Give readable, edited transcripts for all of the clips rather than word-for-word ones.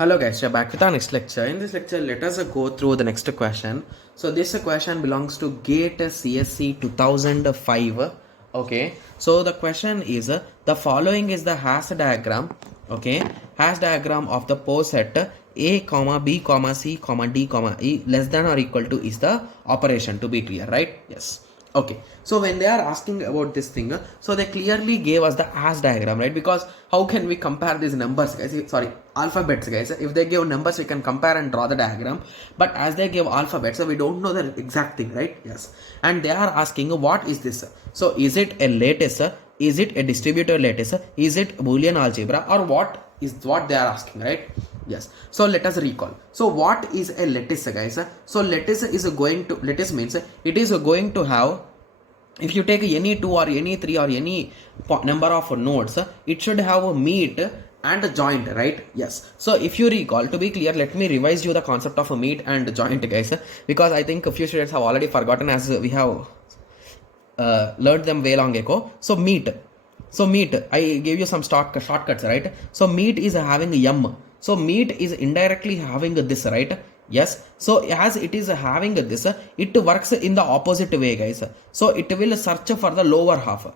Hello guys, we are back with our next lecture. In this lecture, let us go through the next question. So this question belongs to GATE CSC 2005. Okay, so the question is the following is the hash diagram. Okay, hash diagram of the poset A comma B comma C comma D comma E less than or equal to is the operation, to be clear, right? Yes. Okay, so when they are asking about this thing, so they clearly gave us the hash diagram, right? Because how can we compare these numbers, guys? Sorry, alphabets, guys. If they give numbers, we can compare and draw the diagram, but as they give alphabets, we don't know the exact thing, right? Yes. And they are asking what is this? So is it a lattice? Is it a distributed lattice? Is it Boolean algebra, or what is what they are asking, right? Yes. So let us recall. So what is a lattice, guys? So lattice means it is going to have, if you take any 2 or any 3 or any number of nodes, it should have a meet and a joint, right? Yes. So if you recall, to be clear, let me revise you the concept of a meet and joint, guys, because I think a few students have already forgotten, as we have learned them way long ago. So meet, I gave you some shortcuts, right? So meet is having m. So meet is indirectly having this, right? Yes. So as it is having this, it works in the opposite way, guys. So it will search for the lower half.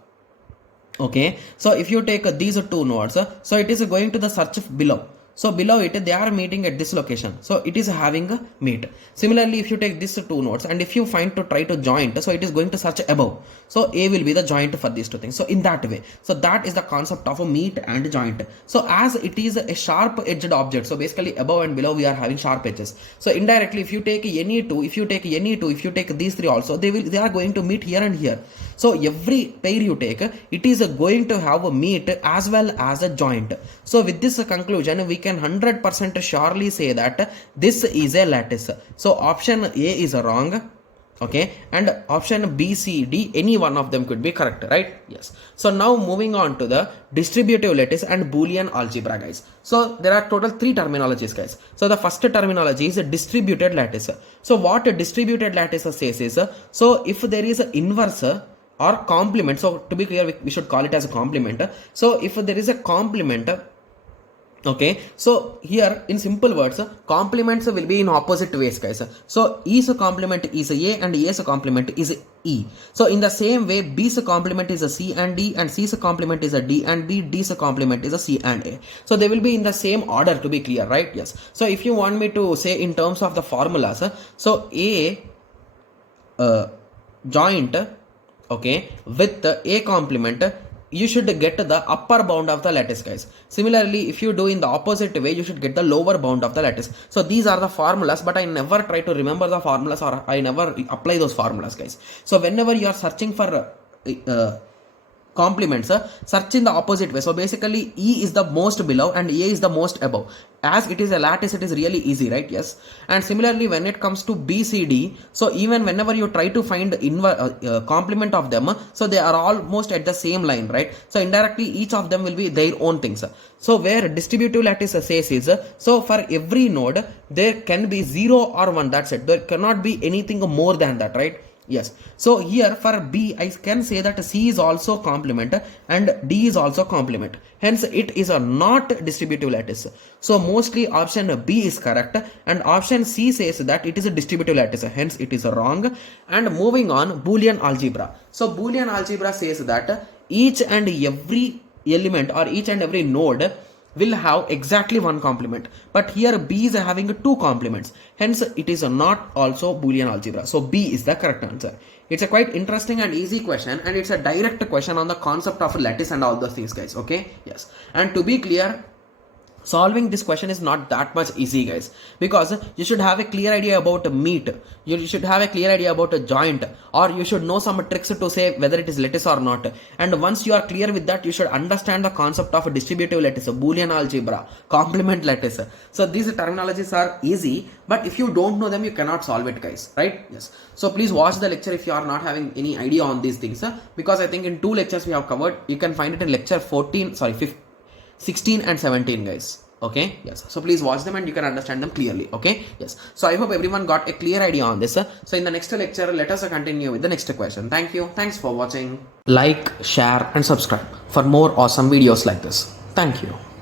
Okay. So if you take these two nodes, so it is going to the search below. So below it, they are meeting at this location. So it is having a meet. Similarly, if you take these two nodes and if you find to try to joint, so it is going to search above. So A will be the joint for these two things. So in that way, so that is the concept of a meet and joint. So as it is a sharp edged object, so basically above and below we are having sharp edges. So indirectly, if you take any two, if you take these three also, they are going to meet here and here. So every pair you take, it is going to have a meet as well as a joint. So with this conclusion, we can 100% surely say that this is a lattice. So option A is wrong. Okay, and option B, C, D, any one of them could be correct, right? Yes. So now moving on to the distributive lattice and Boolean algebra, guys. So there are total 3 terminologies, guys. So the first terminology is a distributed lattice. So what a distributed lattice says is, so if there is an inverse or complement, so to be clear, we should call it as a complement. So if there is a complement, okay, so here in simple words, complements will be in opposite ways, guys. So E's complement is A and A's complement is E. So in the same way, B's complement is a C and D, and C's complement is a D and B, D's complement is a C and A. So they will be in the same order, to be clear, right? Yes. So if you want me to say in terms of the formulas, so A joint, okay, with A complement, you should get the upper bound of the lattice, guys. Similarly, if you do in the opposite way, you should get the lower bound of the lattice. So these are the formulas, but I never try to remember the formulas, or I never apply those formulas, guys. So whenever you are searching for complements, search in the opposite way. So basically E is the most below and A is the most above. As it is a lattice, it is really easy, right? Yes. And similarly, when it comes to B, C, D, so even whenever you try to find complement of them, so they are almost at the same line, right? So indirectly, each of them will be their own things. So where distributive lattice says is, so for every node, there can be 0 or 1, that's it. There cannot be anything more than that, right? Yes. So here for B, I can say that C is also complement and D is also complement. Hence, it is a not distributive lattice. So mostly option B is correct, and option C says that it is a distributive lattice. Hence, it is wrong. And moving on, Boolean algebra. So Boolean algebra says that each and every element or each and every node will have exactly one complement, but here B is having 2 complements. Hence, it is not also Boolean algebra. So B is the correct answer. It's a quite interesting and easy question, and it's a direct question on the concept of lattice and all those things, guys. Okay, yes. And to be clear, solving this question is not that much easy, guys, because you should have a clear idea about a meet, you should have a clear idea about a joint, or you should know some tricks to say whether it is lattice or not. And once you are clear with that, you should understand the concept of a distributive lattice, Boolean algebra, complement lattice. So these terminologies are easy, but if you don't know them, you cannot solve it, guys, right? Yes. So please watch the lecture if you are not having any idea on these things, because I think in 2 lectures we have covered. You can find it in lecture 16 and 17, guys. Okay, yes. So please watch them and you can understand them clearly. Okay, yes. So I hope everyone got a clear idea on this. So in the next lecture, let us continue with the next question. Thank you. Thanks for watching. Like, share and subscribe for more awesome videos like this. Thank you.